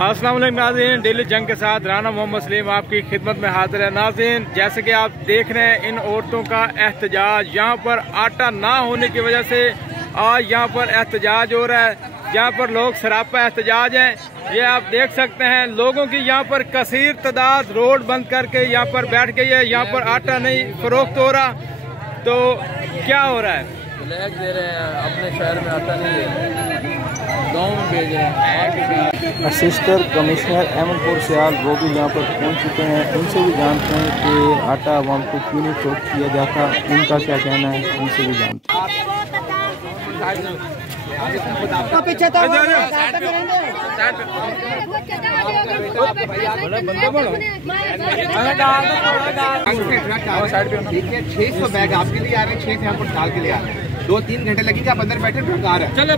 अस्सलाम वालेकुम नाज़रीन, डेली जंग के साथ राना मोहम्मद सलीम आपकी खिदमत में हाजिर है। नाज़रीन, जैसे कि आप देख रहे हैं इन औरतों का एहतजाज, यहाँ पर आटा ना होने की वजह से आज यहाँ पर एहतजाज हो रहा है। यहाँ पर लोग सरापा एहतजाज हैं, ये आप देख सकते हैं। लोगों की यहाँ पर कसीर तादाद रोड बंद करके यहाँ पर बैठ गई है। यहाँ पर आटा नहीं फरोख्त हो रहा, तो क्या हो रहा है? ब्लैक दे रहे हैं, अपने शहर में आटा नहीं दे रहे, गाँव में भेज रहे हैं। असिस्टेंट कमिश्नर अहमदपुर सियाल वो भी यहाँ पर पहुँच चुके हैं। उनसे भी जानते हैं कि आटा आवाम को क्यों नहीं फरोख्त किया जाता, उनका क्या कहना है, उनसे भी जानते हैं। देखिए 600 बैग आपके लिए आ रहे हैं, 600 यहाँ पर डाल के लिए आ रहे हैं। 2-3 घंटे लगेगा, आप अंदर बैठे, आ रहा है। चलो